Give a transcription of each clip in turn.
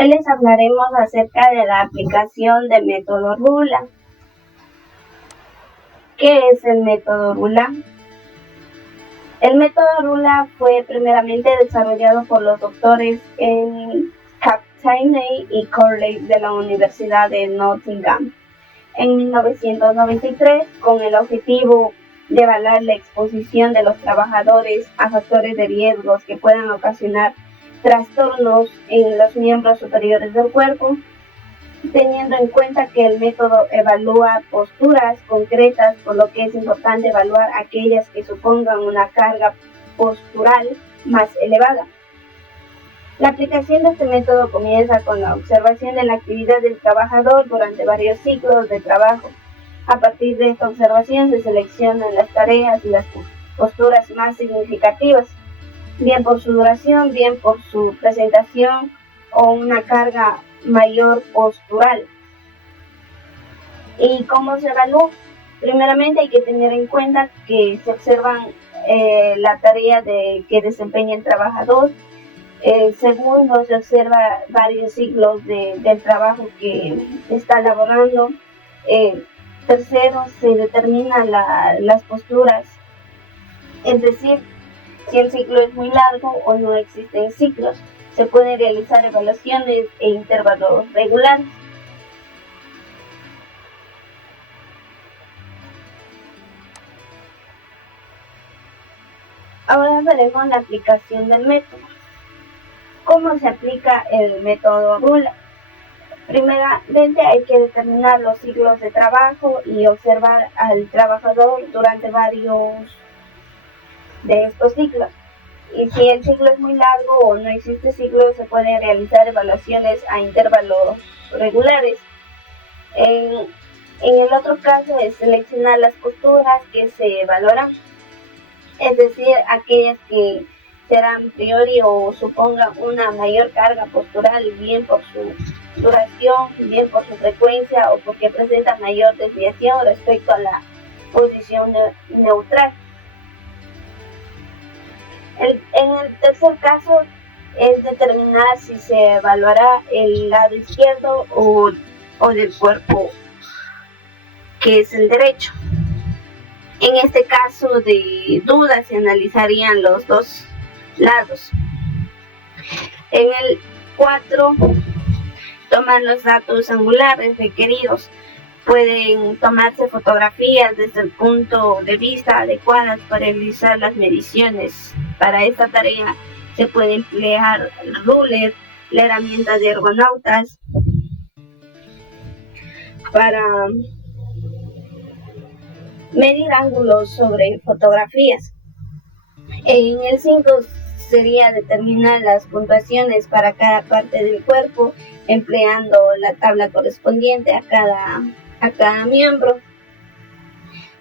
Hoy les hablaremos acerca de la aplicación del método RULA. ¿Qué es el método RULA? El método RULA fue primeramente desarrollado por los doctores Captainey y Corley de la Universidad de Nottingham en 1993 con el objetivo de evaluar la exposición de los trabajadores a factores de riesgos que puedan ocasionar trastornos en los miembros superiores del cuerpo, teniendo en cuenta que el método evalúa posturas concretas, por lo que es importante evaluar aquellas que supongan una carga postural más elevada. La aplicación de este método comienza con la observación de la actividad del trabajador durante varios ciclos de trabajo. A partir de esta observación se seleccionan las tareas y las posturas más significativas, bien por su duración, bien por su presentación o una carga mayor postural. ¿Y cómo se evalúa? Primeramente hay que tener en cuenta que se observan la tarea que desempeña el trabajador. Segundo, se observa varios ciclos del trabajo que está elaborando. Tercero, se determinan las posturas, es decir, si el ciclo es muy largo o no existen ciclos. Se pueden realizar evaluaciones e intervalos regulares. Ahora veremos la aplicación del método. ¿Cómo se aplica el método RULA? Primeramente hay que determinar los ciclos de trabajo y observar al trabajador durante varios de estos ciclos. Y si el ciclo es muy largo o no existe ciclo, se pueden realizar evaluaciones a intervalos regulares. En el otro caso es seleccionar las posturas que se evaluarán, es decir, aquellas que serán priori o supongan una mayor carga postural, bien por su duración, bien por su frecuencia o porque presentan mayor desviación respecto a la posición neutral. En el tercer caso es determinar si se evaluará el lado izquierdo o del cuerpo, que es el derecho. En este caso de duda se analizarían los dos lados. En el 4, toman los datos angulares requeridos. Pueden tomarse fotografías desde el punto de vista adecuadas para realizar las mediciones. Para esta tarea se puede emplear el ruler, la herramienta de ergonautas, para medir ángulos sobre fotografías. En el 5 sería determinar las puntuaciones para cada parte del cuerpo, empleando la tabla correspondiente a cada miembro.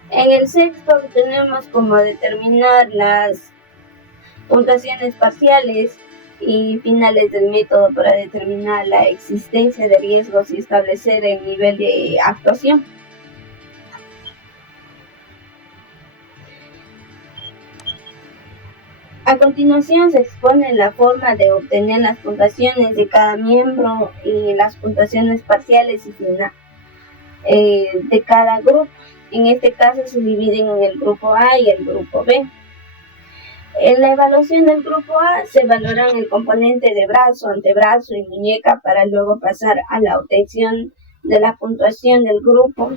En el 6 tenemos como determinar las puntuaciones parciales y finales del método para determinar la existencia de riesgos y establecer el nivel de actuación. A continuación se expone la forma de obtener las puntuaciones de cada miembro y las puntuaciones parciales y finales de cada grupo. En este caso se dividen en el grupo A y el grupo B. En la evaluación del grupo A se valoran el componente de brazo, antebrazo y muñeca para luego pasar a la obtención de la puntuación del grupo,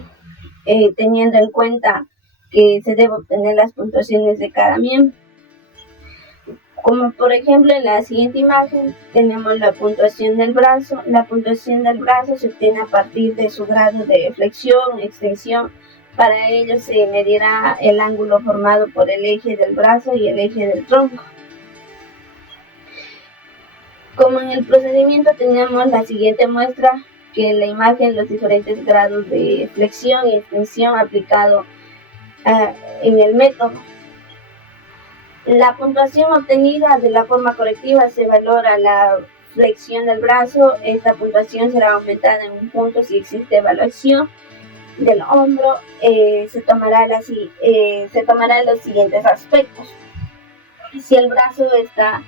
teniendo en cuenta que se debe obtener las puntuaciones de cada miembro. Como por ejemplo en la siguiente imagen tenemos la puntuación del brazo. La puntuación del brazo se obtiene a partir de su grado de flexión, extensión. Para ello se medirá el ángulo formado por el eje del brazo y el eje del tronco. Como en el procedimiento tenemos la siguiente muestra, que en la imagen los diferentes grados de flexión y extensión aplicado en el método. La puntuación obtenida de la forma correctiva se valora la flexión del brazo. Esta puntuación será aumentada en un punto si existe evaluación del hombro. Se tomarán los siguientes aspectos. Si el brazo está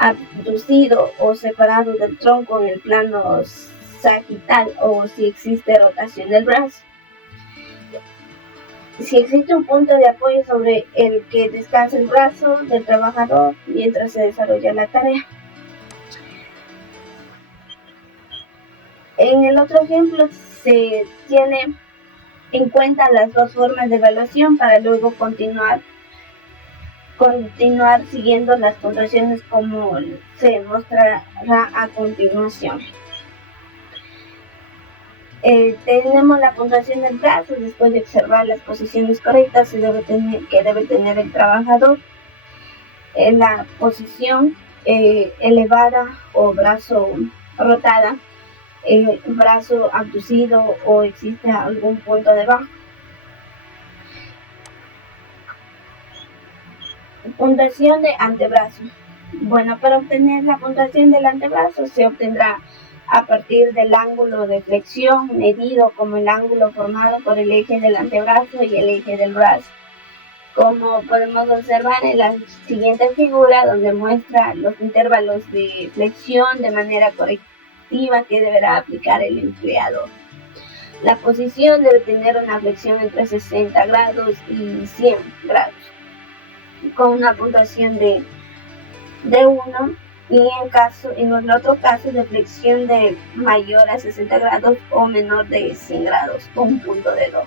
abducido o separado del tronco en el plano sagital o si existe rotación del brazo. Si existe un punto de apoyo sobre el que descansa el brazo del trabajador mientras se desarrolla la tarea. En el otro ejemplo se tiene en cuenta las dos formas de evaluación para luego continuar siguiendo las puntuaciones como se mostrará a continuación. Tenemos la puntuación del brazo después de observar las posiciones correctas que debe tener el trabajador. La posición elevada o brazo rotada, brazo abducido o existe algún punto debajo. Puntuación de antebrazo. Bueno, para obtener la puntuación del antebrazo se obtendrá a partir del ángulo de flexión medido como el ángulo formado por el eje del antebrazo y el eje del brazo. Como podemos observar en la siguiente figura, donde muestra los intervalos de flexión de manera correctiva que deberá aplicar el empleador. La posición debe tener una flexión entre 60 grados y 100 grados, con una puntuación de 1 y en el otro caso de flexión de mayor a 60 grados o menor de 100 grados, con un punto de 2.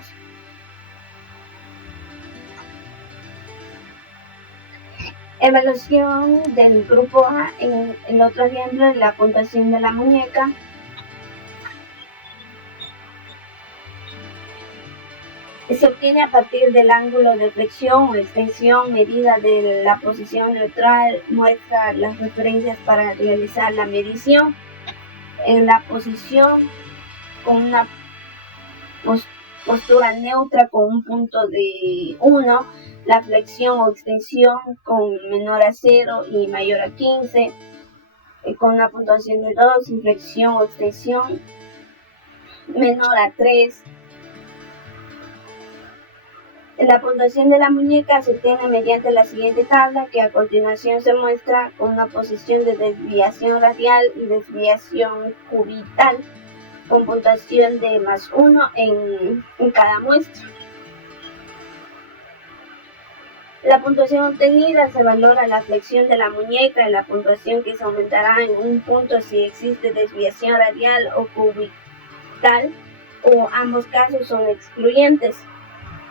Evaluación del grupo A. En el otro ejemplo, en la puntuación de la muñeca. Se obtiene a partir del ángulo de flexión o extensión medida de la posición neutral, muestra las referencias para realizar la medición. En la posición con una postura neutra con un punto de 1, la flexión o extensión con menor a 0 y mayor a 15, con una puntuación de 2 y flexión o extensión menor a 3. La puntuación de la muñeca se obtiene mediante la siguiente tabla, que a continuación se muestra con una posición de desviación radial y desviación cubital, con puntuación de +1 en cada muestra. La puntuación obtenida se valora la flexión de la muñeca y la puntuación que se aumentará en un punto si existe desviación radial o cubital, o ambos casos son excluyentes,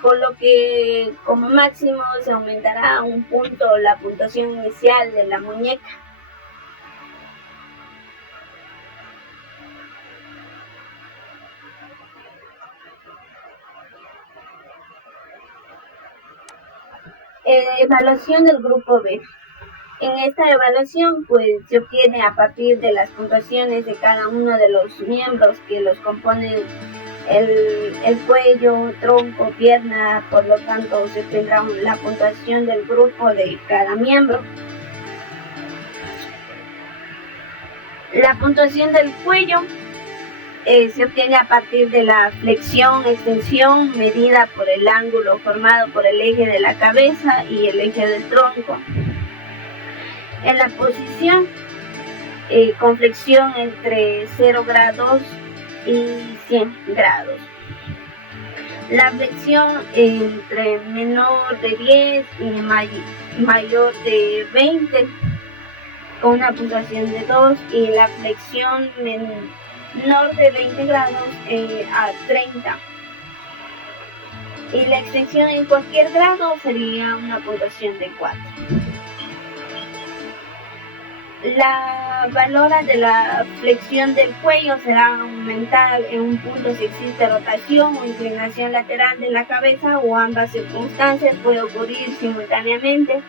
por lo que como máximo se aumentará a un punto la puntuación inicial de la muñeca. Evaluación del grupo B. En esta evaluación pues se obtiene a partir de las puntuaciones de cada uno de los miembros que los componen el cuello, tronco, pierna, por lo tanto se tendrá la puntuación del grupo de cada miembro. La puntuación del cuello se obtiene a partir de la flexión, extensión medida por el ángulo formado por el eje de la cabeza y el eje del tronco. En la posición con flexión entre 0 grados y 100 grados. La flexión entre menor de 10 y mayor de 20, con una puntuación de 2, y la flexión menor de 20 grados a 30. Y la extensión en cualquier grado sería una puntuación de 4. La valora de la flexión del cuello será aumentar en un punto si existe rotación o inclinación lateral de la cabeza, o ambas circunstancias puede ocurrir simultáneamente,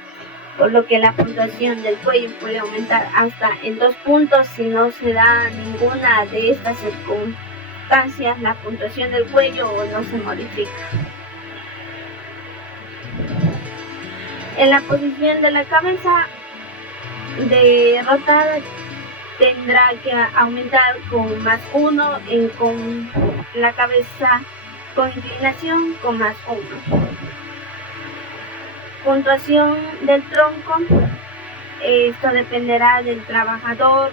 por lo que la puntuación del cuello puede aumentar hasta en 2 puntos si no se da ninguna de estas circunstancias. La puntuación del cuello no se modifica. En la posición de la cabeza rotada tendrá que aumentar con +1, con la cabeza con inclinación con +1. Puntuación del tronco Esto dependerá del trabajador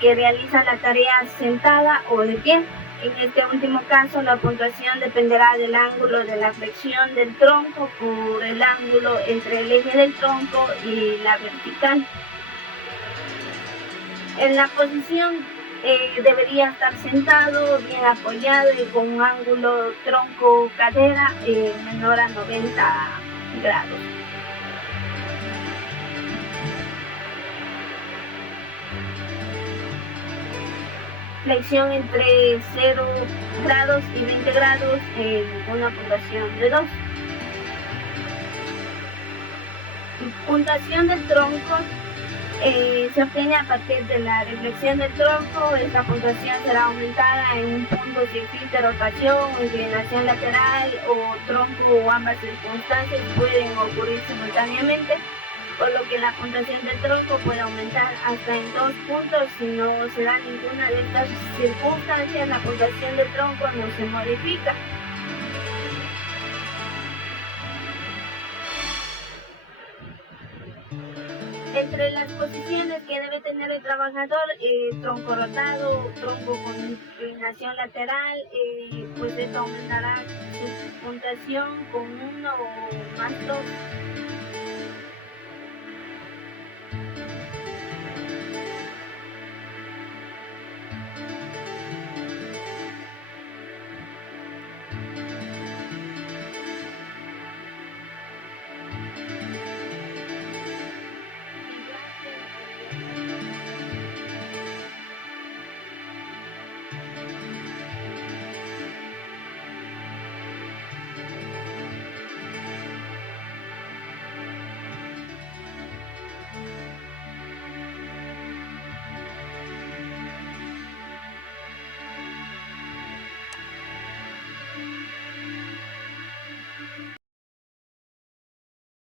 que realiza la tarea sentada o de pie. En este último caso, la puntuación dependerá del ángulo de la flexión del tronco por el ángulo entre el eje del tronco y la vertical. En la posición debería estar sentado, bien apoyado y con un ángulo tronco-cadera menor a 90 grados. Flexión entre 0 grados y 20 grados en una puntuación de 2. Puntuación del tronco se obtiene a partir de la reflexión del tronco. Esta puntuación será aumentada en un punto si existe rotación, inclinación lateral o tronco, o ambas circunstancias pueden ocurrir simultáneamente, por lo que la puntuación del tronco puede aumentar hasta en 2 puntos. Si no se da ninguna de estas circunstancias, la puntuación del tronco no se modifica. Entre las posiciones que debe tener el trabajador, tronco rotado, tronco con inclinación lateral, pues esto aumentará su puntuación con 1 o más 2.